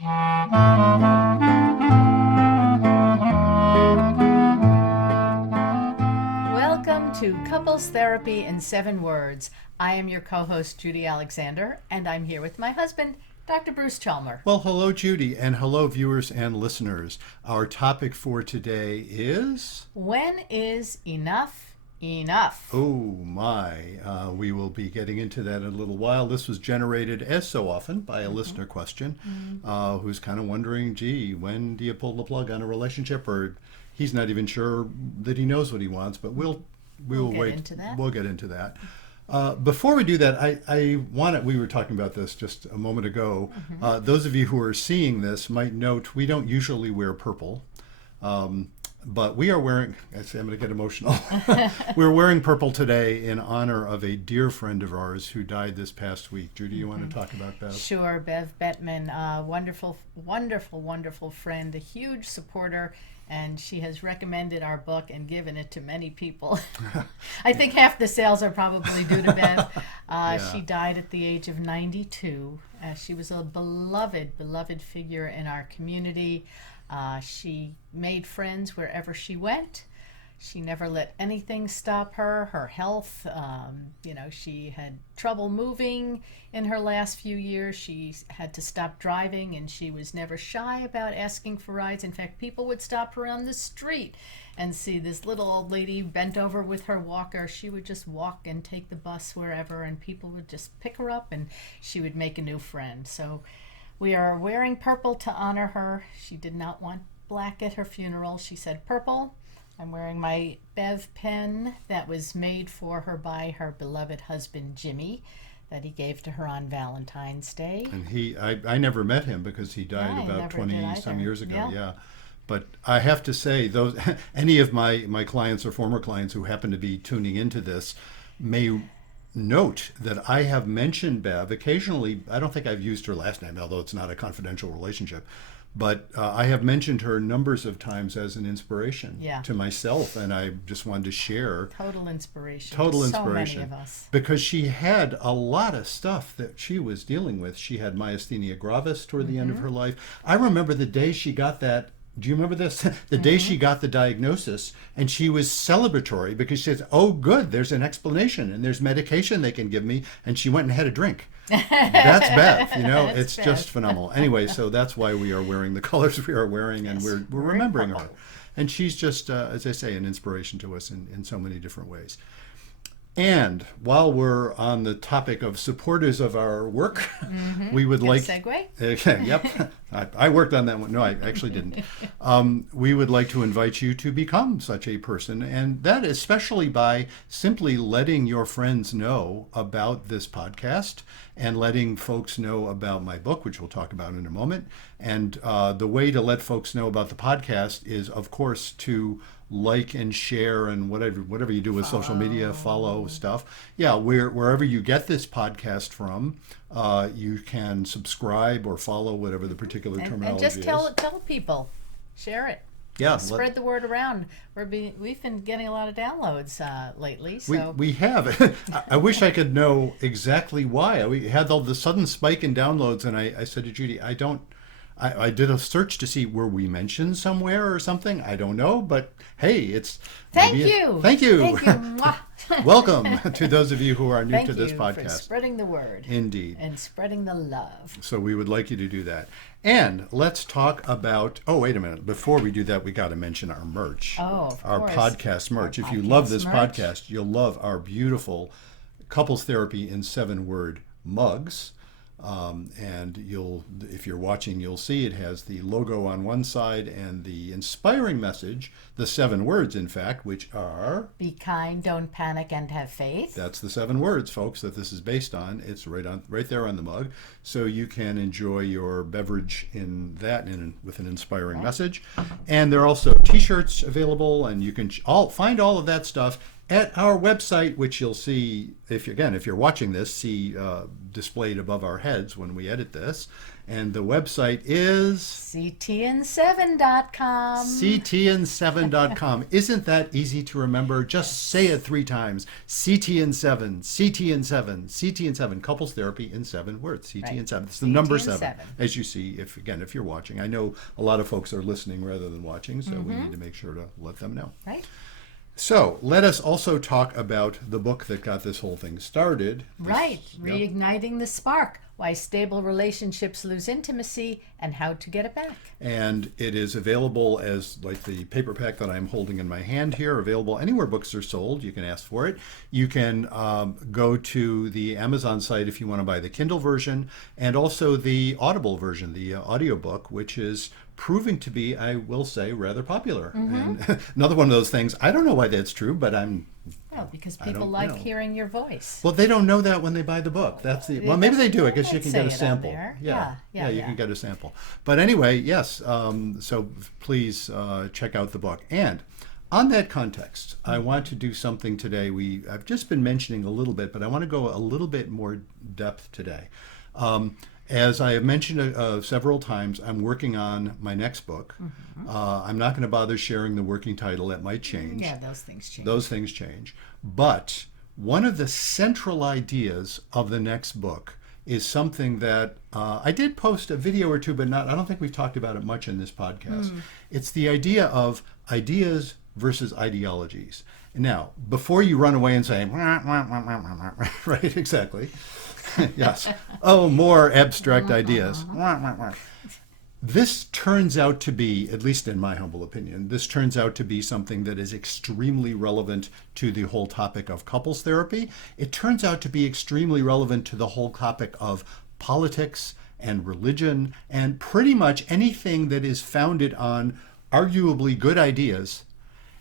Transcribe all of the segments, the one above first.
Welcome to Couples Therapy in 7 Words. I am your co-host, Judy Alexander, and I'm here with my husband, Dr. Bruce Chalmer. Well, hello, Judy, and hello, viewers and listeners. Our topic for today is... When is enough enough? Oh, my. We will be getting into that in a little while. This was generated, as so often, by a listener question who's kind of wondering, gee, when do you pull the plug on a relationship? Or he's not even sure that he knows what he wants, but we'll wait. Into that. We'll get into that. Before we do that, I wanted, we were talking about this just a moment ago. Those of you who are seeing this might note we don't usually wear purple, but we are wearing, I'm going to get emotional. We're wearing purple today in honor of a dear friend of ours who died this past week. Judy, you want to talk about Bev? Sure, Bev Bettman, wonderful, wonderful, wonderful friend, a huge supporter. And she has recommended our book and given it to many people. I think half the sales are probably due to Bev. She died at the age of 92. She was a beloved figure in our community. She made friends wherever she went. She never let anything stop her. Her health, she had trouble moving in her last few years. She had to stop driving, and she was never shy about asking for rides. In fact, people would stop her on the street and see this little old lady bent over with her walker. She would just walk and take the bus wherever, and people would just pick her up, and she would make a new friend. So we are wearing purple to honor her. She did not want black at her funeral. She said purple. I'm wearing my Bev pen that was made for her by her beloved husband, Jimmy, that he gave to her on Valentine's Day. And I never met him because he died about 20 some years ago. Yeah. But I have to say, those any of my clients or former clients who happen to be tuning into this may note that I have mentioned Bev occasionally. I don't think I've used her last name, although it's not a confidential relationship. But I have mentioned her numbers of times as an inspiration to myself, and I just wanted to share. Total inspiration. So many of us. Because she had a lot of stuff that she was dealing with. She had myasthenia gravis toward the end of her life. I remember the day she got that. Do you remember this? The day she got the diagnosis, and she was celebratory because she said, oh, good, there's an explanation, and there's medication they can give me, and she went and had a drink. That's Bev, it's Bev. Just phenomenal. Anyway, so that's why we are wearing the colors we are wearing, and we're remembering her. And she's just, as I say, an inspiration to us in so many different ways. And while we're on the topic of supporters of our work, we would like... Segue? Yep. I worked on that one. No, I actually didn't. We would like to invite you to become such a person, and that especially by simply letting your friends know about this podcast and letting folks know about my book, which we'll talk about in a moment. And the way to let folks know about the podcast is, of course, to like and share and whatever you do with social media, follow stuff. Yeah, wherever you get this podcast from, you can subscribe or follow whatever the particular terminology is. And just tell people, share it. Yeah, spread the word around. We've been getting a lot of downloads lately. So we have. I wish I could know exactly why. We had the sudden spike in downloads, and I said to Judy, I did a search to see were we mentioned somewhere or something. I don't know, but hey, it's thank you. Welcome to those of you who are new to this podcast. Thank you for spreading the word. Indeed. And spreading the love. So we would like you to do that. And let's talk about, wait a minute. Before we do that, we got to mention our merch. Oh, of our course. Podcast merch. If you love this podcast, you'll love our beautiful Couples Therapy in 7 Word mugs. And if you're watching, you'll see it has the logo on one side and the inspiring message, the 7 words, in fact, which are... Be kind, don't panic, and have faith. That's the 7 words, folks, that this is based on. It's right there on the mug. So you can enjoy your beverage in that with an inspiring message. And there are also T-shirts available, and you can find all of that stuff at our website, which you'll see, if you're watching this, see displayed above our heads when we edit this. And the website is ctn7.com. ctn7.com. Isn't that easy to remember? Just say it 3 times. CTN7, CTN7, CTN7. Couples therapy in 7 words. CTN7. Right. It's the number 7. As you see, if you're watching. I know a lot of folks are listening rather than watching, so we need to make sure to let them know. Right. So let us also talk about the book that got this whole thing started. Right. Reigniting the Spark. Why Stable Relationships Lose Intimacy and How to Get It Back. And it is available as like the paperback that I'm holding in my hand here, available anywhere books are sold. You can ask for it. You can go to the Amazon site if you want to buy the Kindle version, and also the Audible version, the audiobook, which is proving to be, I will say, rather popular. And another one of those things, I don't know why that's true, but well, because people like hearing your voice. Well, they don't know that when they buy the book. That's the well, maybe they do. I guess you can get a sample. Yeah, you can get a sample. But anyway, yes. So please check out the book. And on that context, I want to do something today. I've just been mentioning a little bit, but I want to go a little bit more depth today. As I have mentioned several times, I'm working on my next book. I'm not going to bother sharing the working title. That might change. Yeah, those things change. Those things change. But one of the central ideas of the next book is something that I did post a video or two, but I don't think we've talked about it much in this podcast. It's the idea of ideas versus ideologies. Now, before you run away and say, right, exactly. Yes. Oh, more abstract ideas. This turns out to be, at least in my humble opinion, this turns out to be something that is extremely relevant to the whole topic of couples therapy. It turns out to be extremely relevant to the whole topic of politics and religion and pretty much anything that is founded on arguably good ideas.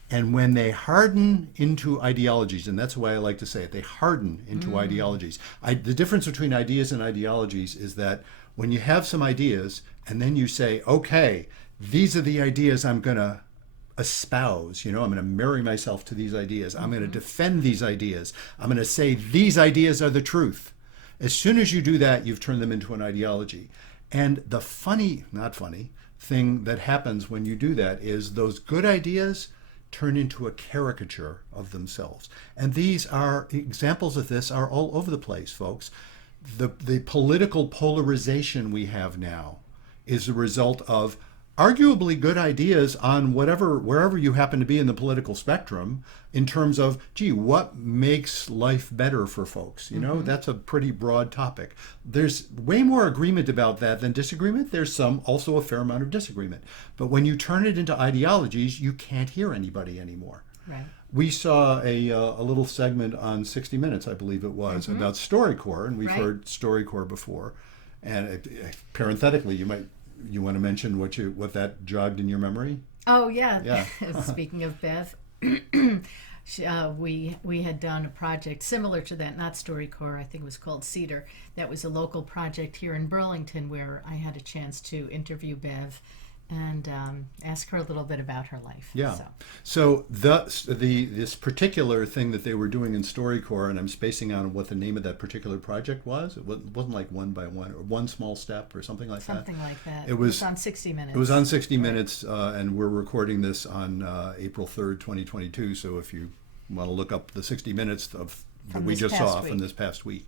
And when they harden into ideologies, and that's the way I like to say it, they harden into ideologies. The difference between ideas and ideologies is that when you have some ideas and then you say, okay, these are the ideas I'm going to espouse, I'm going to marry myself to these ideas. I'm going to defend these ideas. I'm going to say these ideas are the truth. As soon as you do that, you've turned them into an ideology. And the not funny, thing that happens when you do that is those good ideas turn into a caricature of themselves. And examples of this are all over the place, folks. The political polarization we have now is a result of arguably good ideas on wherever you happen to be in the political spectrum in terms of, what makes life better for folks? That's a pretty broad topic. There's way more agreement about that than disagreement. There's also a fair amount of disagreement. But when you turn it into ideologies, you can't hear anybody anymore. Right. We saw a little segment on 60 Minutes, I believe it was, about StoryCorps, and we've heard StoryCorps before. And parenthetically, you want to mention what that jogged in your memory? Oh, yeah. Speaking of Bev, we had done a project similar to that, not StoryCorps, I think it was called Cedar. That was a local project here in Burlington where I had a chance to interview Bev and ask her a little bit about her life. Yeah. So this particular thing that they were doing in StoryCorps, and I'm spacing out on what the name of that particular project was. It wasn't like one by one or one small step or something like that. Something like that. It was on 60 Minutes. It was on 60 Minutes, and we're recording this on April 3rd, 2022. So if you want to look up the 60 Minutes that we just saw from this past week.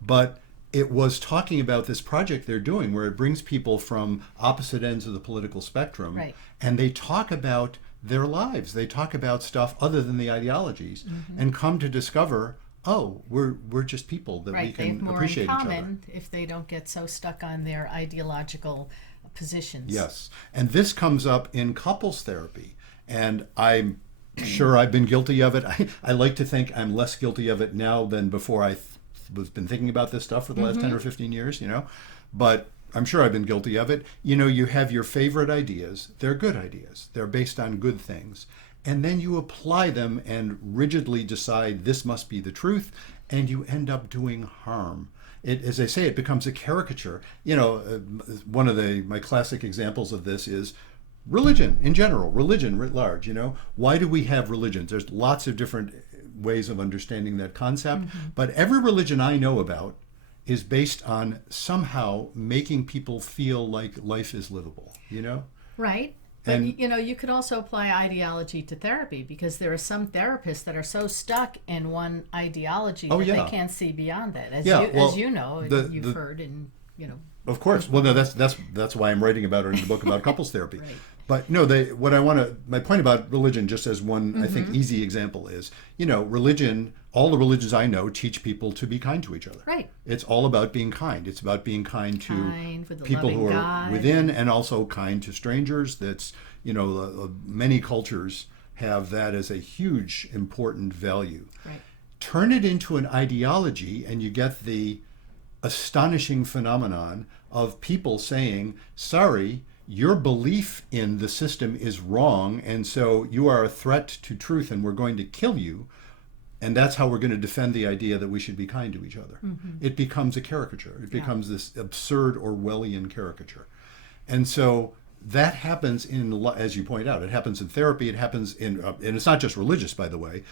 But it was talking about this project they're doing where it brings people from opposite ends of the political spectrum, and they talk about their lives. They talk about stuff other than the ideologies, and come to discover, we're just people that we can appreciate each other. They have more in common if they don't get so stuck on their ideological positions. Yes, and this comes up in couples therapy, and I'm sure I've been guilty of it. I like to think I'm less guilty of it now than before I was been thinking about this stuff for the last 10 or 15 years, but I'm sure I've been guilty of it. You have your favorite ideas. They're good ideas. They're based on good things. And then you apply them and rigidly decide this must be the truth, and you end up doing harm. As I say, it becomes a caricature. One of my classic examples of this is religion in general, religion writ large. Why do we have religions? There's lots of different ways of understanding that concept. But every religion I know about is based on somehow making people feel like life is livable, you know? Right. But, And you could also apply ideology to therapy, because there are some therapists that are so stuck in one ideology that yeah. they can't see beyond that. As Yeah, well, as you know, you've heard, and, of course. Well, no, that's why I'm writing about it in the book about couples therapy. Right. But no, my point about religion, just as one, I think, easy example is, religion, all the religions I know teach people to be kind to each other. Right. It's all about being kind. It's about being kind to with the people who loving are God. within, and also kind to strangers. That's, many cultures have that as a huge, important value. Right. Turn it into an ideology, and you get the astonishing phenomenon of people saying, sorry, your belief in the system is wrong, and so you are a threat to truth, and we're going to kill you. And that's how we're going to defend the idea that we should be kind to each other. It becomes a caricature. It becomes this absurd Orwellian caricature. And so that happens as you point out, it happens in therapy, it happens in, and it's not just religious, by the way.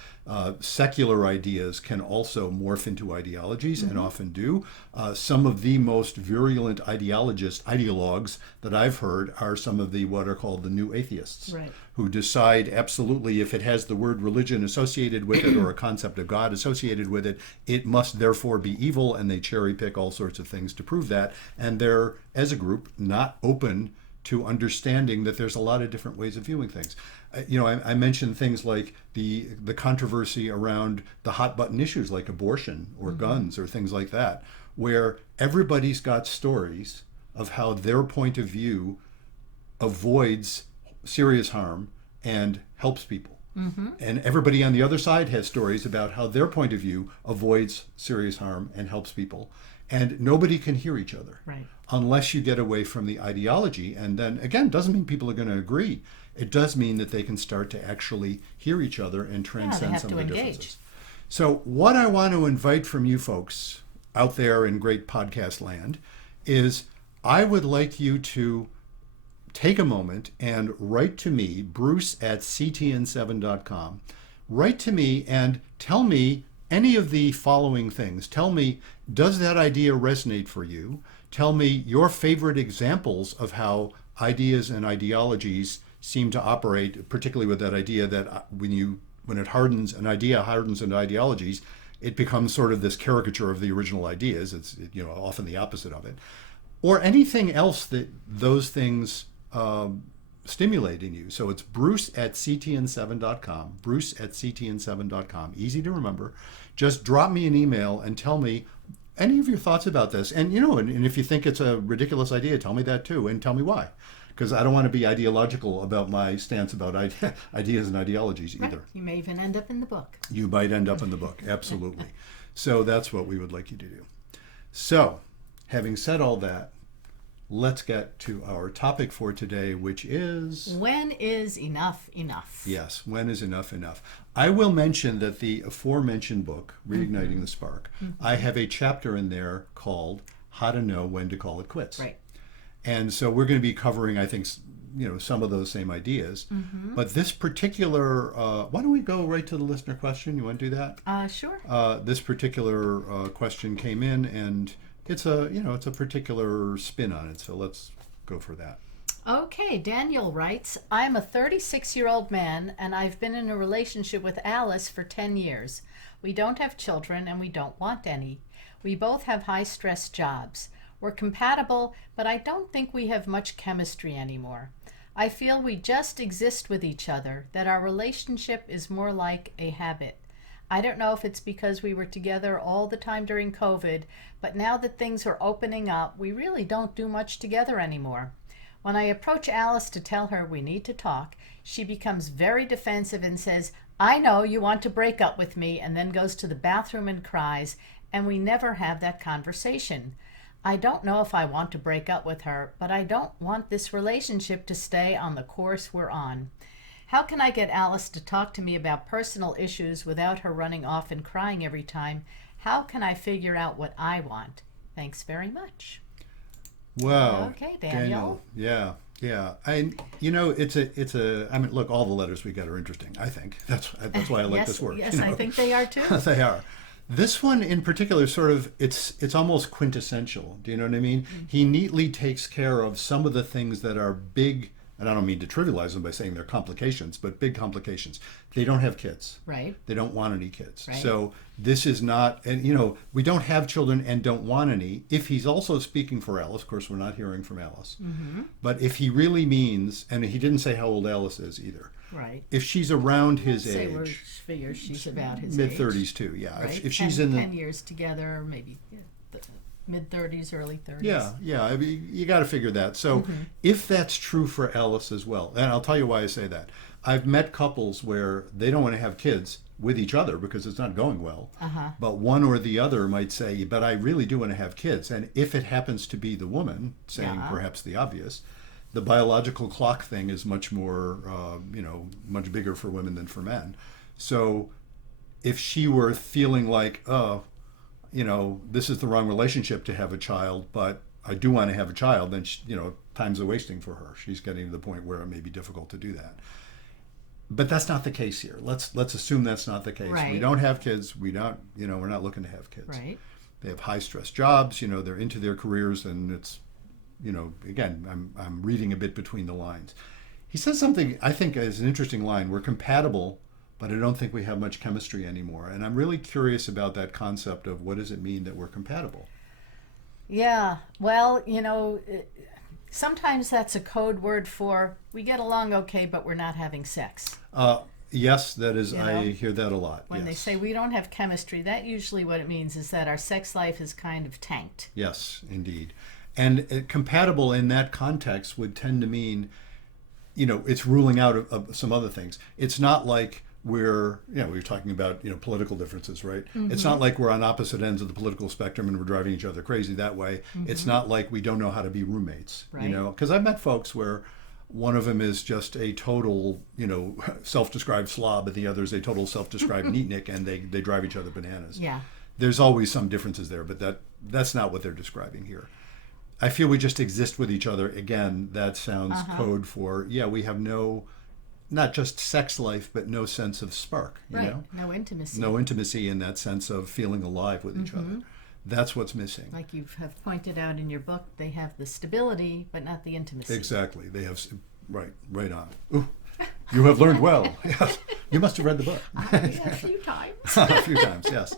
Secular ideas can also morph into ideologies, and often do. Some of the most virulent ideologues that I've heard are some of the what are called the new atheists, Right. who decide absolutely if it has the word religion associated with it or a concept of God associated with it, it must therefore be evil, and they cherry pick all sorts of things to prove that. And they're, as a group, not open to understanding that there's a lot of different ways of viewing things. I mentioned things like the controversy around the hot button issues like abortion or guns or things like that, where everybody's got stories of how their point of view avoids serious harm and helps people. And everybody on the other side has stories about how their point of view avoids serious harm and helps people. And nobody can hear each other. Right. Unless you get away from the ideology. And then, again, doesn't mean people are going to agree. It does mean that they can start to actually hear each other and transcend some of the differences. So what I want to invite from you folks out there in great podcast land is I would like you to take a moment and write to me, bruce@ctn7.com. Write to me and tell me any of the following things. Tell me, does that idea resonate for you? Tell me your favorite examples of how ideas and ideologies seem to operate, particularly with that idea that when it hardens, an idea hardens into ideologies, it becomes sort of this caricature of the original ideas. It's often the opposite of it. Or anything else that those things stimulate in you. So it's bruce@ctn7.com, bruce@ctn7.com. Easy to remember. Just drop me an email and tell me any of your thoughts about this. And, and if you think it's a ridiculous idea, tell me that too, and tell me why. Because I don't want to be ideological about my stance about ideas and ideologies either. Right. You may even end up in the book. You might end up in the book, absolutely. So that's what we would like you to do. So, having said all that, let's get to our topic for today, which is... When is enough enough? Yes, when is enough enough? I will mention that the aforementioned book, Reigniting the Spark, I have a chapter in there called How to Know When to Call It Quits. Right. And so we're going to be covering, I think, some of those same ideas. But this particular, why don't we go right to the listener question? You want to do that? Sure. This particular question came in, and it's a particular spin on it. So let's go for that. Okay, Daniel writes, I'm a 36-year-old man, and I've been in a relationship with Alice for 10 years. We don't have children, and we don't want any. We both have high-stress jobs. We're compatible, but I don't think we have much chemistry anymore. I feel we just exist with each other, that our relationship is more like a habit. I don't know if it's because we were together all the time during COVID, but now that things are opening up, we really don't do much together anymore. When I approach Alice to tell her we need to talk, she becomes very defensive and says, I know you want to break up with me, and then goes to the bathroom and cries, and we never have that conversation. I don't know if I want to break up with her, but I don't want this relationship to stay on the course we're on. How can I get Alice to talk to me about personal issues without her running off and crying every time? How can I figure out what I want? Thanks very much. Wow. Okay, Daniel. Yeah. Yeah, I mean, look, all the letters we get are interesting. I think that's why I like Yes, this work. yes, I think they are too. They are. This one in particular, sort of, it's almost quintessential. Do you know what I mean? He neatly takes care of some of the things that are big, and I don't mean to trivialize them by saying they're complications, but big complications. They don't have kids. Right. They don't want any kids. Right. So this is not, and we don't have children and don't want any. If he's also speaking for Alice, of course, we're not hearing from Alice. But if he really means, and he didn't say how old Alice is either. Right. If she's around his Say we age, figure she's about his mid age. 30s too, yeah. Right? If she's 10, in the 10 years together, maybe mid 30s, early 30s. yeah, I mean, you got to figure that. So if that's true for Alice as well, and I'll tell you why I say that. I've met couples where they don't want to have kids with each other because it's not going well. But one or the other might say, but I really do want to have kids. And if it happens to be the woman saying perhaps the obvious, the biological clock thing is much more, much bigger for women than for men. So if she were feeling like, this is the wrong relationship to have a child, but I do want to have a child, then, time's a wasting for her. She's getting to the point where it may be difficult to do that. But that's not the case here. Let's assume that's not the case. Right. We don't have kids. We don't, we're not looking to have kids. Right. They have high stress jobs. They're into their careers, and it's, again, I'm reading a bit between the lines. He says something I think is an interesting line. We're compatible, but I don't think we have much chemistry anymore. And I'm really curious about that concept of what does it mean that we're compatible? Yeah. Well, sometimes that's a code word for we get along okay, but we're not having sex. Yes, that is. I hear that a lot. When they say we don't have chemistry, that usually what it means is that our sex life is kind of tanked. Yes, indeed. And compatible in that context would tend to mean, it's ruling out of some other things. It's not like we were talking about, political differences, right? It's not like we're on opposite ends of the political spectrum and we're driving each other crazy that way. It's not like we don't know how to be roommates, right. Because I've met folks where one of them is just a total, self-described slob, and the other is a total self-described neatnik, and they drive each other bananas. Yeah. There's always some differences there, but that's not what they're describing here. I feel we just exist with each other. Again, that sounds code for, we have not just sex life, but no sense of spark, right. No intimacy. No intimacy in that sense of feeling alive with each other. That's what's missing. Like you have pointed out in your book, they have the stability, but not the intimacy. Exactly. They have, right on. Ooh, you have learned well. Yes. You must have read the book. A few times. A few times, yes.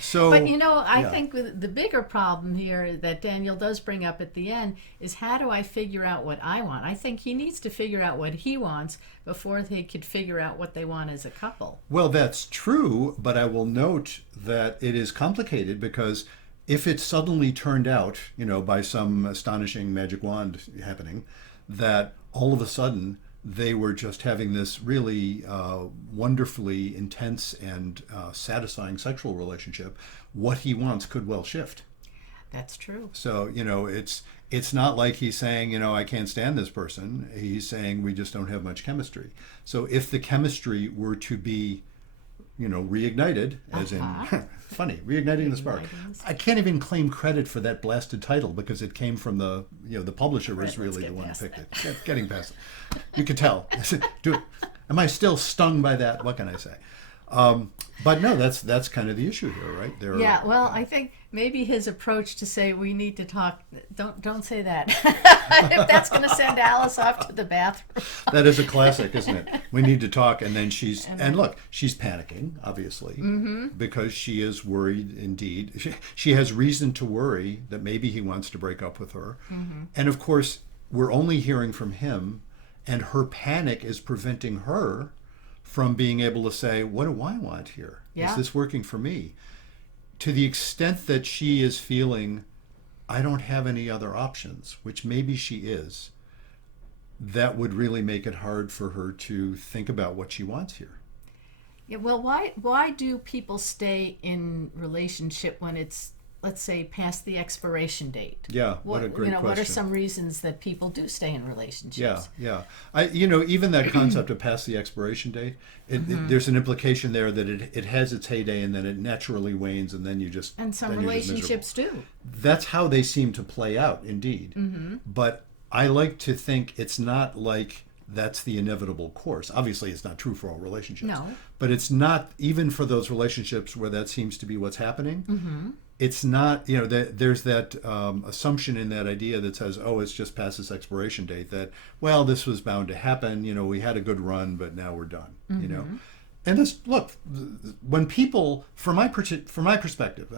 So, but I think the bigger problem here that Daniel does bring up at the end is how do I figure out what I want? I think he needs to figure out what he wants before they could figure out what they want as a couple. Well, that's true, but I will note that it is complicated because if it suddenly turned out, by some astonishing magic wand happening, that all of a sudden they were just having this really wonderfully intense and satisfying sexual relationship, what he wants could well shift. That's true. So, it's not like he's saying, I can't stand this person. He's saying we just don't have much chemistry. So if the chemistry were to be, reignited, as in, funny, reigniting the spark. I can't even claim credit for that blasted title because it came from the publisher was really the one who picked it. Getting past it. You could tell. Am I still stung by that? What can I say? But no, that's kind of the issue here, right? I think maybe his approach to say we need to talk. Don't say that. If that's going to send Alice off to the bathroom. That is a classic, isn't it? We need to talk, and then she's look, she's panicking, obviously, because she is worried. Indeed, she has reason to worry that maybe he wants to break up with her, and of course, we're only hearing from him, and her panic is preventing her from being able to say, what do I want here? Yeah. Is this working for me? To the extent that she is feeling, I don't have any other options, which maybe she is, that would really make it hard for her to think about what she wants here. Yeah, well, why do people stay in relationship when it's, let's say, past the expiration date? Yeah, what a great question. What are some reasons that people do stay in relationships? Yeah. Even that concept of past the expiration date, there's an implication there that it has its heyday and then it naturally wanes and then you just... And some relationships do. That's how they seem to play out, indeed. But I like to think it's not like that's the inevitable course. Obviously, it's not true for all relationships. No. But it's not, even for those relationships where that seems to be what's happening, Mm-hmm. it's not, there's that assumption in that idea that says, oh, it's just past its expiration date, that, well, this was bound to happen. We had a good run, but now we're done, And this, look, when people, from my perspective,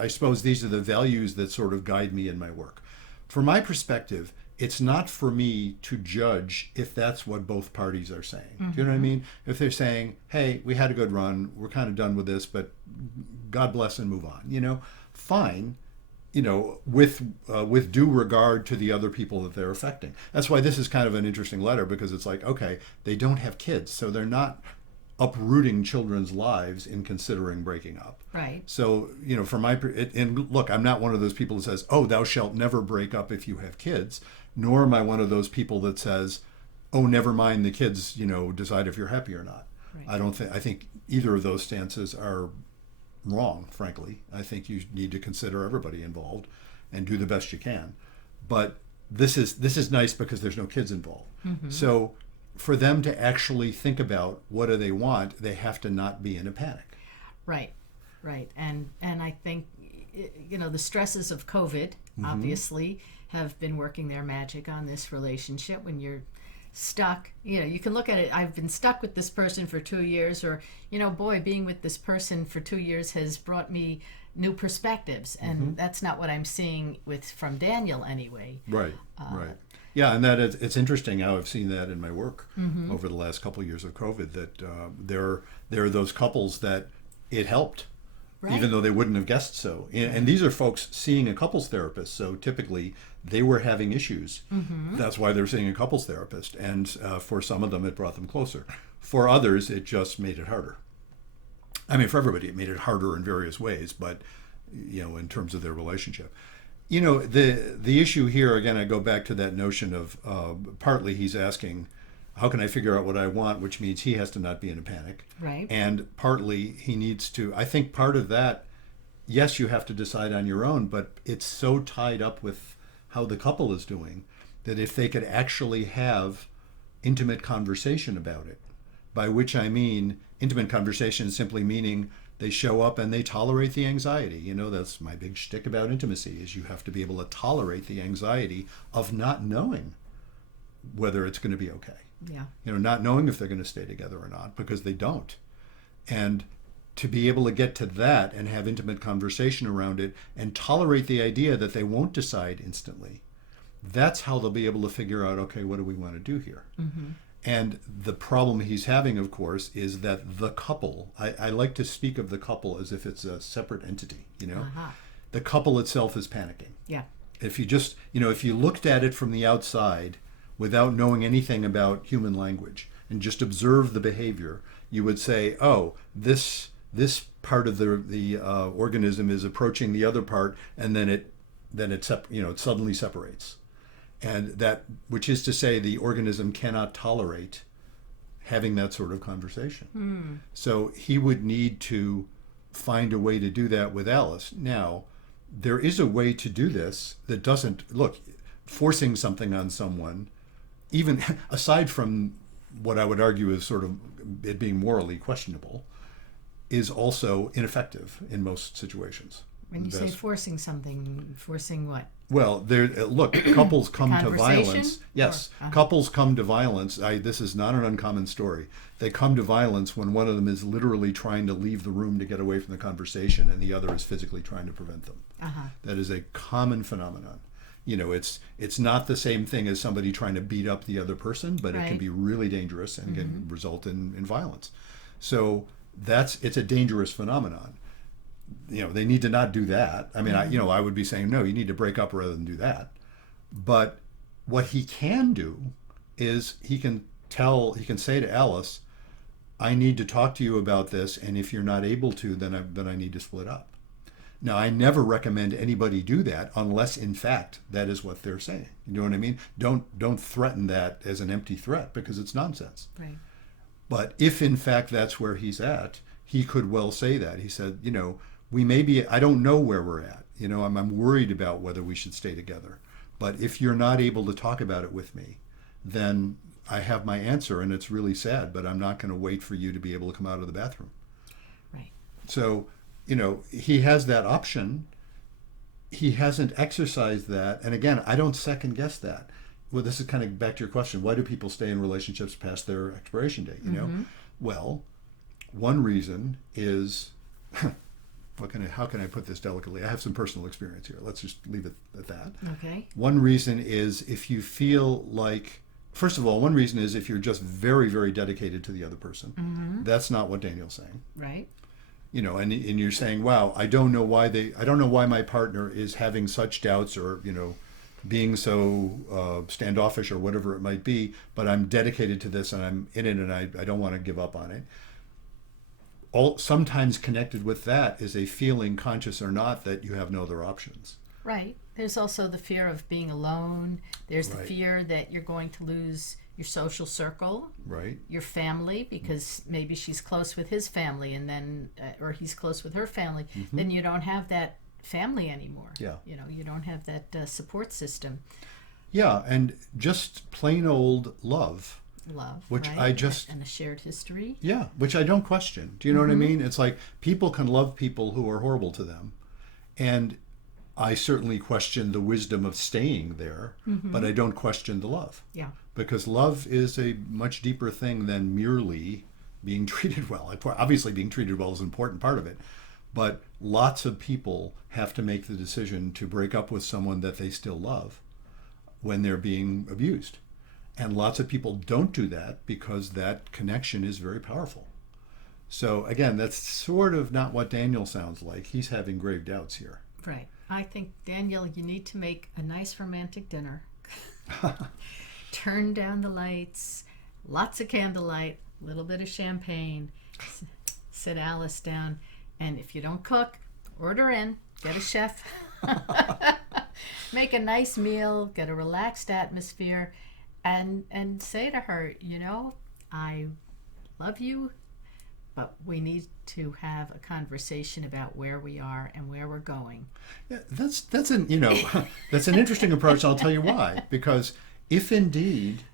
I suppose these are the values that sort of guide me in my work. From my perspective, it's not for me to judge if that's what both parties are saying. Do you know what I mean? If they're saying, hey, we had a good run, we're kind of done with this, but God bless and move on, fine, with due regard to the other people that they're affecting. That's why this is kind of an interesting letter, because it's like, okay, they don't have kids, so they're not uprooting children's lives in considering breaking up. Right. So, and look, I'm not one of those people that says, oh, thou shalt never break up if you have kids, nor am I one of those people that says, oh, never mind the kids, decide if you're happy or not. Right. I think either of those stances are wrong, frankly. I think you need to consider everybody involved and do the best you can. But this is nice because there's no kids involved. Mm-hmm. So for them to actually think about what do they want, they have to not be in a panic. Right. And I think, the stresses of COVID, obviously, have been working their magic on this relationship. When you're stuck, you can look at it, I've been stuck with this person for 2 years, or, boy, being with this person for 2 years has brought me new perspectives. And that's not what I'm seeing from Daniel anyway. Right. Yeah, and it's interesting how I've seen that in my work over the last couple of years of COVID, that there are those couples that it helped, even though they wouldn't have guessed so. And these are folks seeing a couples therapist, so typically they were having issues. That's why they're seeing a couples therapist, and for some of them it brought them closer. For others, it just made it harder. I mean, for everybody, it made it harder in various ways, but in terms of their relationship. The issue here, again, I go back to that notion of partly he's asking, how can I figure out what I want, which means he has to not be in a panic. Right. And partly he needs to, I think part of that, yes, you have to decide on your own, but it's so tied up with how the couple is doing that if they could actually have intimate conversation about it, by which I mean intimate conversation simply meaning they show up and they tolerate the anxiety. That's my big shtick about intimacy, is you have to be able to tolerate the anxiety of not knowing whether it's going to be okay. Yeah. Not knowing if they're going to stay together or not, because they don't. And to be able to get to that and have intimate conversation around it and tolerate the idea that they won't decide instantly, that's how they'll be able to figure out, okay, what do we want to do here? And the problem he's having, of course, is that the couple, I like to speak of the couple as if it's a separate entity, The couple itself is panicking. Yeah. If you just, if you looked at it from the outside without knowing anything about human language and just observe the behavior, you would say, oh, this part of the organism is approaching the other part, and then it suddenly separates. And that, which is to say, the organism cannot tolerate having that sort of conversation. So he would need to find a way to do that with Alice. Now, there is a way to do this that doesn't, look, forcing something on someone, even aside from what I would argue is sort of it being morally questionable, is also ineffective in most situations. When you say forcing something, forcing what? Well, look, couples come to violence. Yes, Or, couples come to violence. This is not an uncommon story. They come to violence when one of them is literally trying to leave the room to get away from the conversation, and the other is physically trying to prevent them. That is a common phenomenon. It's not the same thing as somebody trying to beat up the other person, but it can be really dangerous and can result in violence. So it's a dangerous phenomenon. They need to not do that. I mean, I would be saying, no, you need to break up rather than do that. But what he can do is he can say to Alice, I need to talk to you about this, and if you're not able to, then I need to split up. Now, I never recommend anybody do that unless, in fact, that is what they're saying. You know what I mean? Don't threaten that as an empty threat, because it's nonsense. Right. But if, in fact, that's where he's at, he could well say that. He said, we may be, I don't know where we're at. I'm worried about whether we should stay together. But if you're not able to talk about it with me, then I have my answer, and it's really sad, but I'm not going to wait for you to be able to come out of the bathroom. Right. So, he has that option. He hasn't exercised that. And again, I don't second guess that. Well, this is kind of back to your question. Why do people stay in relationships past their expiration date? Well, one reason is, how can I put this delicately? I have some personal experience here. Let's just leave it at that. Okay. One reason is if you feel like, first of all, one reason is if you're just very, very dedicated to the other person. That's not what Daniel's saying. Right. And you're saying, wow, I don't know why my partner is having such doubts or, being so standoffish or whatever it might be, but I'm dedicated to this and I'm in it and I don't want to give up on it. Sometimes connected with that is a feeling, conscious or not, that you have no other options. Right. There's also the fear of being alone. There's the Right. fear that you're going to lose your social circle, Right. your family, because maybe she's close with his family and then, or he's close with her family. Then you don't have that family anymore. Yeah. You don't have that support system. Yeah, and just plain old love. Love, Which right? And a shared history. Yeah, which I don't question. Do you know what I mean? It's like people can love people who are horrible to them. And I certainly question the wisdom of staying there, but I don't question the love. Yeah. Because love is a much deeper thing than merely being treated well. Obviously, being treated well is an important part of it. But lots of people have to make the decision to break up with someone that they still love when they're being abused. And lots of people don't do that because that connection is very powerful. So again, that's sort of not what Daniel sounds like. He's having grave doubts here. Right. I think, Daniel, you need to make a nice romantic dinner. Turn down the lights, lots of candlelight, a little bit of champagne. Sit Alice down. And if you don't cook, order in, get a chef. Make a nice meal, get a relaxed atmosphere, and say to her, I love you, but we need to have a conversation about where we are and where we're going. Yeah, that's an interesting approach. I'll tell you why. Because if indeed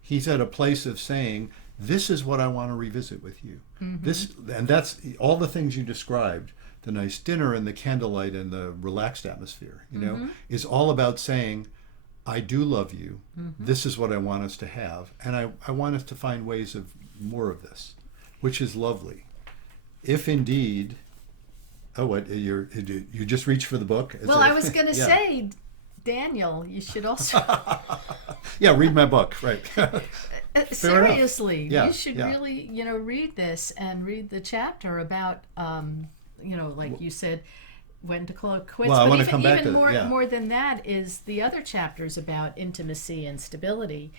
he's at a place of saying, this is what I want to revisit with you. And that's all the things you described, the nice dinner and the candlelight and the relaxed atmosphere, is all about saying, I do love you. This is what I want us to have. And I want us to find ways of more of this, which is lovely. If indeed, you just reached for the book? Well, I was going to say, Daniel, you should also... Yeah, read my book, right. Seriously, Yeah, you should really, read this and read the chapter about, like you said, when to call it quits. Well, I but want to even, come back even to more, that. Yeah. more than that is the other chapters about intimacy and stability,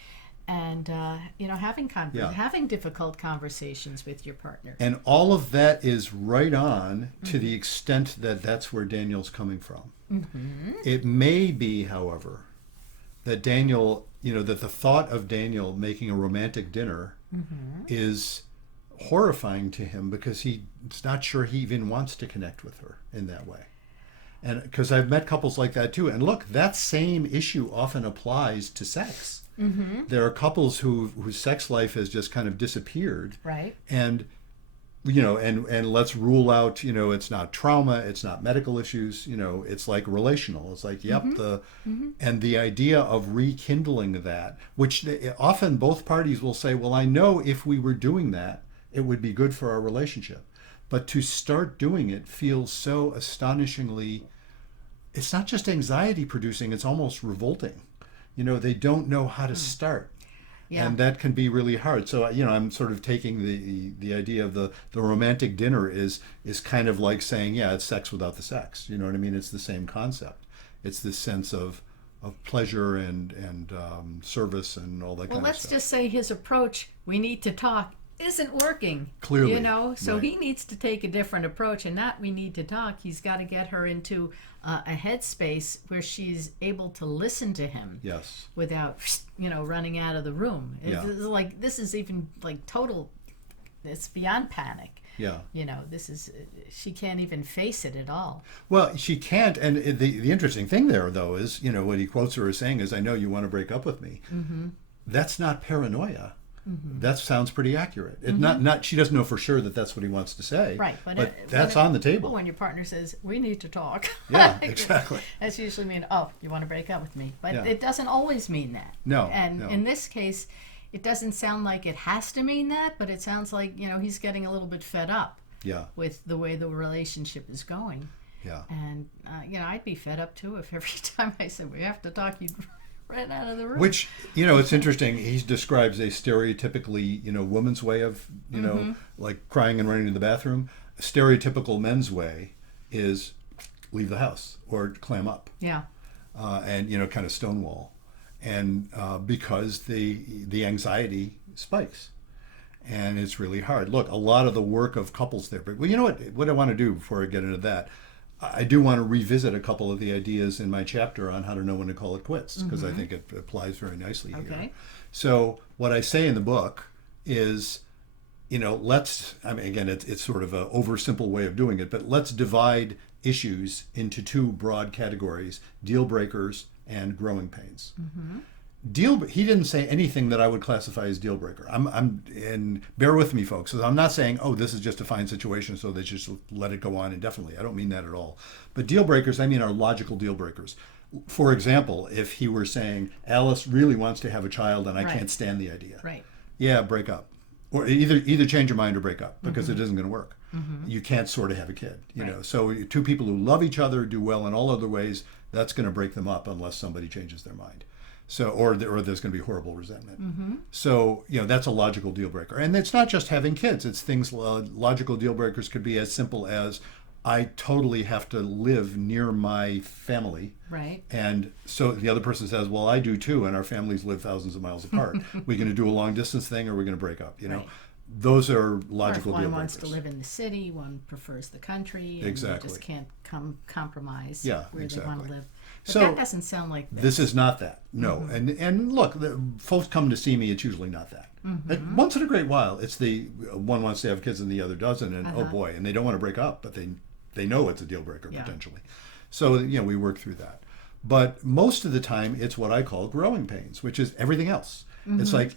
and having difficult conversations with your partner. And all of that is right on to the extent that that's where Daniel's coming from. It may be, however, that Daniel, that the thought of Daniel making a romantic dinner is horrifying to him because he's not sure he even wants to connect with her in that way. And because I've met couples like that too. And look, that same issue often applies to sex. There are couples whose sex life has just kind of disappeared. Right. And and let's rule out, it's not trauma, it's not medical issues, it's like relational. It's like, and the idea of rekindling that, which often both parties will say, well, I know if we were doing that, it would be good for our relationship. But to start doing it feels so astonishingly, it's not just anxiety producing, it's almost revolting. They don't know how to start. Yeah. And that can be really hard. So, I'm sort of taking the idea of the romantic dinner is kind of like saying, yeah, it's sex without the sex. You know what I mean? It's the same concept. It's this sense of pleasure and service and all that kind of stuff. Well, let's just say his approach, we need to talk, isn't working. Clearly. So right. He needs to take a different approach, and not we need to talk. He's got to get her into a headspace where she's able to listen to him. Yes. Without, running out of the room. It's like, this is even like total, it's beyond panic. Yeah. This is, she can't even face it at all. Well, she can't. And the interesting thing there, though, is, what he quotes her as saying is, I know you want to break up with me. Mm-hmm. That's not paranoia. Mm-hmm. That sounds pretty accurate. It, not she doesn't know for sure that that's what he wants to say. Right. But that's on the table. When your partner says, we need to talk. Yeah, exactly. That's usually mean, oh, you want to break up with me. But Yeah. it doesn't always mean that. No. And no. in this case, it doesn't sound like it has to mean that, but it sounds like, he's getting a little bit fed up Yeah. with the way the relationship is going. Yeah. And, I'd be fed up too if every time I said, we have to talk, you'd run out of the room. Which, it's interesting. He describes a stereotypically, woman's way of, Mm-hmm. like crying and running to the bathroom. A stereotypical men's way is leave the house or clam up. Yeah. And, kind of stonewall. And because the anxiety spikes. And it's really hard. Look, a lot of the work of couples therapy. Well, you know what I want to do before I get into that, I do want to revisit a couple of the ideas in my chapter on how to know when to call it quits, because I think it applies very nicely here. Okay. So what I say in the book is, again, it's sort of an oversimple way of doing it, but let's divide issues into two broad categories: deal breakers and growing pains. Mm-hmm. He didn't say anything that I would classify as deal breaker. And bear with me, folks, because I'm not saying, oh, this is just a fine situation, so they just let it go on indefinitely. I don't mean that at all. But deal breakers, I mean, are logical deal breakers. For example, if he were saying, Alice really wants to have a child and I can't stand the idea. Right. Yeah, break up. Or either change your mind or break up, because it isn't going to work. Mm-hmm. You can't sort of have a kid, know. So two people who love each other, do well in all other ways, that's going to break them up unless somebody changes their mind. So, or there's going to be horrible resentment. Mm-hmm. So, that's a logical deal breaker. And it's not just having kids. It's things, logical deal breakers could be as simple as, I totally have to live near my family. Right. And so the other person says, well, I do too, and our families live thousands of miles apart. We're going to do a long distance thing, or we're going to break up, Right. Those are logical or if deal breakers. one wants to live in the city, one prefers the country, and Exactly. they just can't compromise where exactly. they want to live. But So that doesn't sound like this. This is not that. No. Mm-hmm. And look, folks come to see me, it's usually not that. Mm-hmm. Once in a great while, it's the one wants to have kids and the other doesn't, and oh Uh-huh. boy, and they don't want to break up, but they know it's a deal breaker Yeah. potentially. So, we work through that. But most of the time, it's what I call growing pains, which is everything else. Mm-hmm. It's like,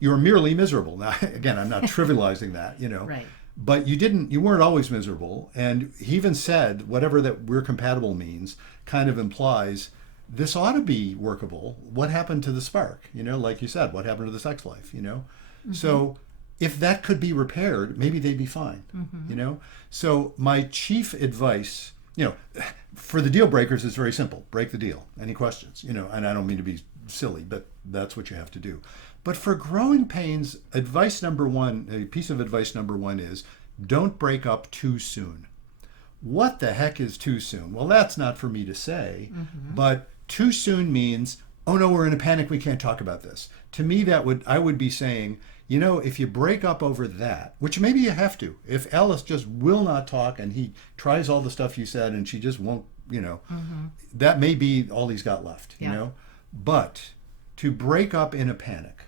you're merely miserable. Now, again, I'm not trivializing that, Right. But you weren't always miserable. And he even said, whatever that we're compatible means kind of implies this ought to be workable. What happened to the spark? Like you said, what happened to the sex life? Mm-hmm. So if that could be repaired, maybe they'd be fine, Mm-hmm. So my chief advice, for the deal breakers is very simple. Break the deal. Any questions? And I don't mean to be silly, but that's what you have to do. But for growing pains, a piece of advice number one is, don't break up too soon. What the heck is too soon? Well, that's not for me to say, but too soon means, oh no, we're in a panic, we can't talk about this. To me, I would be saying, if you break up over that, which maybe you have to, if Alice just will not talk and he tries all the stuff you said and she just won't, that may be all he's got left, But to break up in a panic,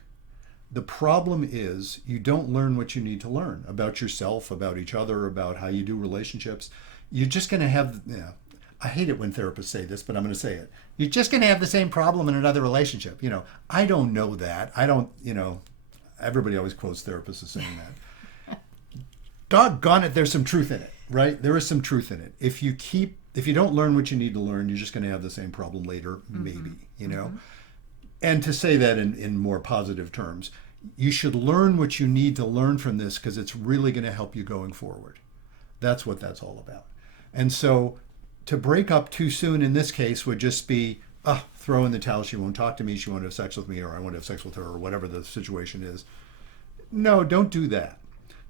the problem is you don't learn what you need to learn about yourself, about each other, about how you do relationships. You're just going to have, I hate it when therapists say this, but I'm going to say it. You're just going to have the same problem in another relationship. I don't know that. I don't, everybody always quotes therapists as saying that. Doggone it, there's some truth in it, right? There is some truth in it. If you don't learn what you need to learn, you're just going to have the same problem later, maybe, And to say that in more positive terms, you should learn what you need to learn from this because it's really going to help you going forward. That's what that's all about. And so to break up too soon in this case would just be, throw in the towel, she won't talk to me, she won't have sex with me, or I won't have sex with her, or whatever the situation is. No, don't do that.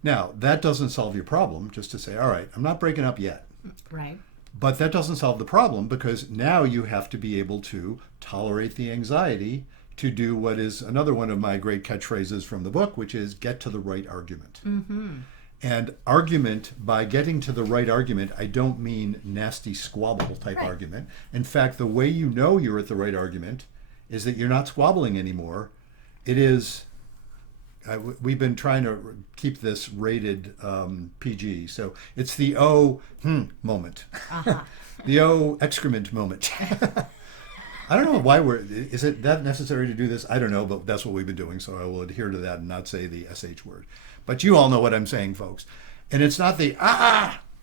Now, that doesn't solve your problem, just to say, all right, I'm not breaking up yet. Right. But that doesn't solve the problem, because now you have to be able to tolerate the anxiety to do what is another one of my great catchphrases from the book, which is get to the right argument. Mm-hmm. And argument, by getting to the right argument, I don't mean nasty squabble type argument. In fact, the way you know you're at the right argument is that you're not squabbling anymore. It is, we've been trying to keep this rated PG. So it's the oh moment, the oh excrement moment. I don't know why is it that necessary to do this? I don't know, but that's what we've been doing. So I will adhere to that and not say the SH word. But you all know what I'm saying, folks. And it's not the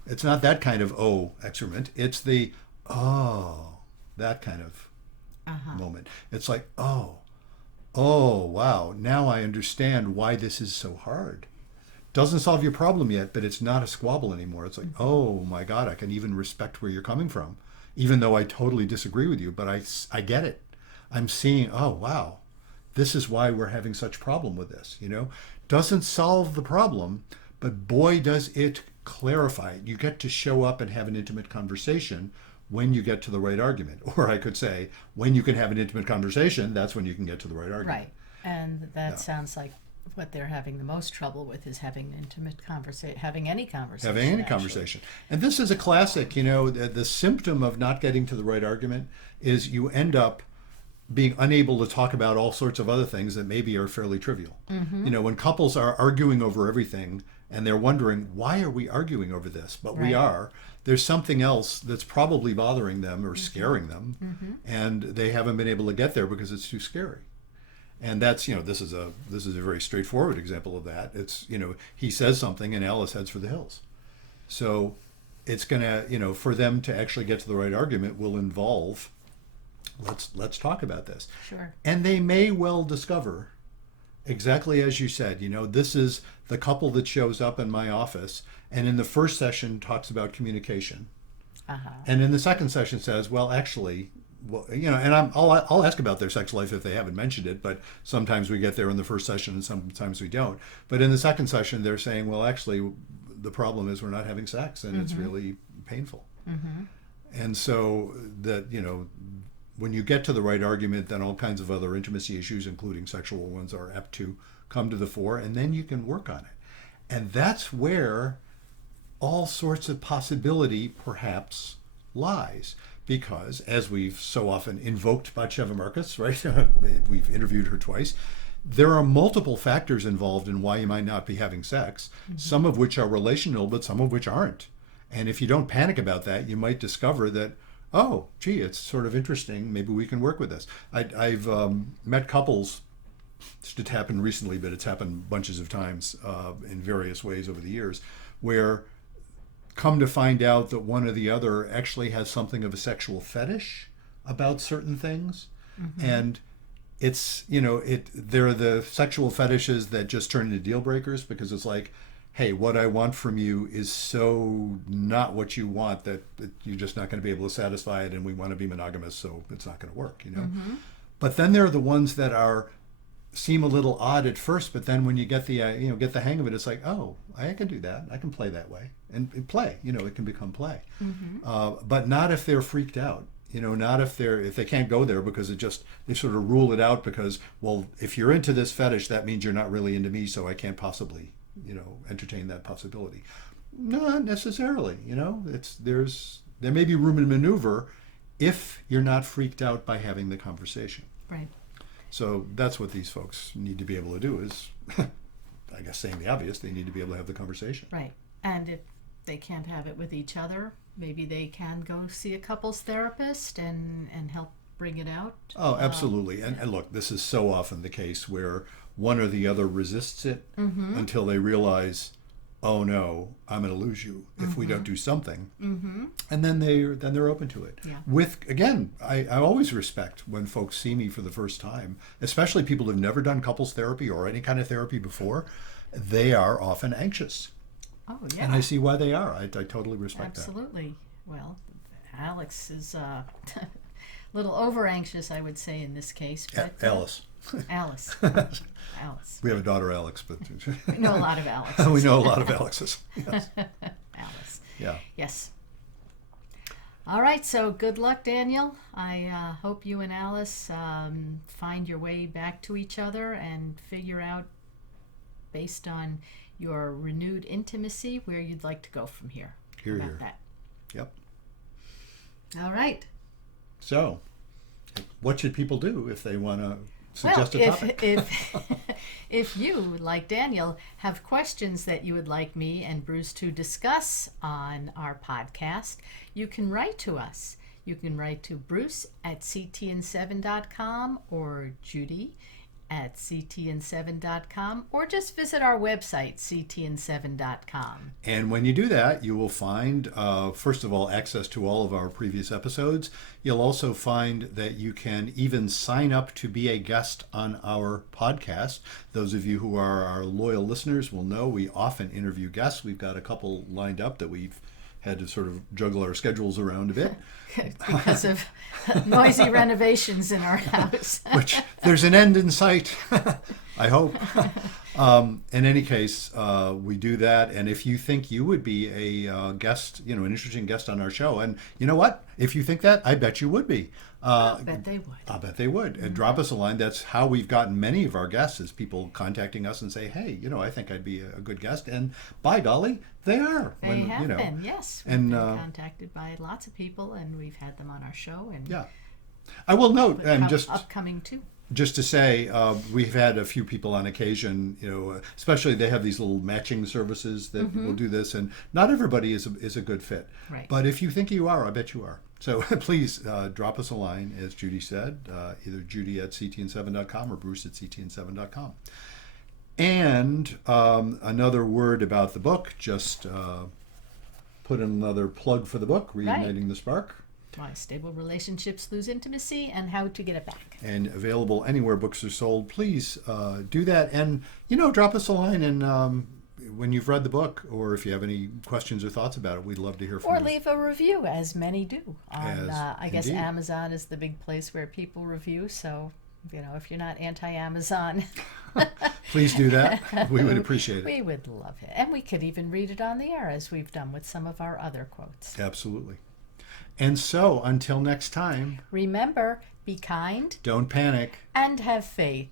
it's not that kind of oh excrement. It's the oh, that kind of moment. It's like, oh, wow, now I understand why this is so hard. Doesn't solve your problem yet, but it's not a squabble anymore. It's like, oh my God, I can even respect where you're coming from, even though I totally disagree with you, but I get it. I'm seeing, oh wow, this is why we're having such problem with this, Doesn't solve the problem, but boy, does it clarify it. You get to show up and have an intimate conversation when you get to the right argument. Or I could say, when you can have an intimate conversation, that's when you can get to the right argument. Right. And that sounds like what they're having the most trouble with is having an intimate conversation, having any conversation. Having any conversation. And this is a classic, the symptom of not getting to the right argument is you end up being unable to talk about all sorts of other things that maybe are fairly trivial. When couples are arguing over everything and they're wondering, why are we arguing over this? But we are. There's something else that's probably bothering them or scaring them, and they haven't been able to get there because it's too scary. And that's, this is a very straightforward example of that. It's, he says something and Alice heads for the hills. So it's gonna, for them to actually get to the right argument will involve, let's talk about this. Sure. And they may well discover, exactly as you said, this is the couple that shows up in my office and in the first session talks about communication. And in the second session says, well, actually, and I'll ask about their sex life if they haven't mentioned it, but sometimes we get there in the first session and sometimes we don't. But in the second session, they're saying, well, actually, the problem is we're not having sex and it's really painful. And so that, when you get to the right argument, then all kinds of other intimacy issues, including sexual ones, are apt to come to the fore, and then you can work on it. And that's where all sorts of possibility perhaps lies. Because, as we've so often invoked Batsheva Marcus, right? We've interviewed her twice. There are multiple factors involved in why you might not be having sex, some of which are relational, but some of which aren't. And if you don't panic about that, you might discover that, oh, gee, it's sort of interesting. Maybe we can work with this. I've met couples, it happened recently, but it's happened bunches of times in various ways over the years, where come to find out that one or the other actually has something of a sexual fetish about certain things. And it's, there are the sexual fetishes that just turn into deal breakers because it's like, hey, what I want from you is so not what you want that you're just not going to be able to satisfy it, and we want to be monogamous, so it's not going to work, But then there are the ones that seem a little odd at first, but then when you get the get the hang of it, it's like, oh, I can do that. I can play that way and play. It can become play, but not if they're freaked out. Not if they can't go there because they sort of rule it out because, well, if you're into this fetish, that means you're not really into me, so I can't possibly entertain that possibility. No, not necessarily. There may be room to maneuver if you're not freaked out by having the conversation. Right. So that's what these folks need to be able to do is, I guess saying the obvious, they need to be able to have the conversation. Right. And if they can't have it with each other, maybe they can go see a couples therapist and help bring it out. Oh, absolutely. And look, this is so often the case where one or the other resists it until they realize, oh no, I'm going to lose you if we don't do something. And then they're open to it. Yeah. With, again, I always respect when folks see me for the first time, especially people who've never done couples therapy or any kind of therapy before. They are often anxious. Oh, yeah. And I see why they are. I totally respect Absolutely. Well, Alex is a little over anxious, I would say, in this case. But, Alice. Alice. Alice. We have a daughter, Alex, but we know a lot of Alexes. We know a lot of Alexes. Yes. Alice. Yeah. Yes. All right. So good luck, Daniel. I hope you and Alice find your way back to each other and figure out, based on your renewed intimacy, where you'd like to go from here. Hear, How hear. about that? Yep. All right. So, what should people do if they want to suggest a topic? If you, like Daniel, have questions that you would like me and Bruce to discuss on our podcast, you can write to us. You can write to Bruce at ctn7.com or Judy at ctn7.com, or just visit our website, ctn7.com. And when you do that, you will find, first of all, access to all of our previous episodes. You'll also find that you can even sign up to be a guest on our podcast. Those of you who are our loyal listeners will know we often interview guests. We've got a couple lined up that we've had to sort of juggle our schedules around a bit. Because of noisy renovations in our house. Which there's an end in sight, I hope. In any case, we do that. And if you think you would be a guest, an interesting guest on our show, and you know what? If you think that, I bet you would be. I bet they would. I bet they would. And drop us a line. That's how we've gotten many of our guests, is people contacting us and say, hey, I think I'd be a good guest. And by golly, they are. They have been, yes. We've and, been contacted by lots of people, and we've had them on our show. And yeah. I will note, and just upcoming too. Just to say, we've had a few people on occasion, especially they have these little matching services that will do this, and not everybody is a good fit. Right. But if you think you are, I bet you are. So please drop us a line, as Judy said, either Judy at ctn7.com or Bruce at ctn7.com. And another word about the book, just put in another plug for the book, Reigniting the Spark. Why Stable Relationships Lose Intimacy and How to Get It Back. And available anywhere books are sold. Please do that. And, drop us a line and when you've read the book, or if you have any questions or thoughts about it, we'd love to hear from you. Or leave a review, as many do. I guess indeed. Amazon is the big place where people review. So, if you're not anti-Amazon, please do that. We would appreciate it. We would love it. And we could even read it on the air, as we've done with some of our other quotes. Absolutely. And so, until next time, remember, be kind, don't panic, and have faith.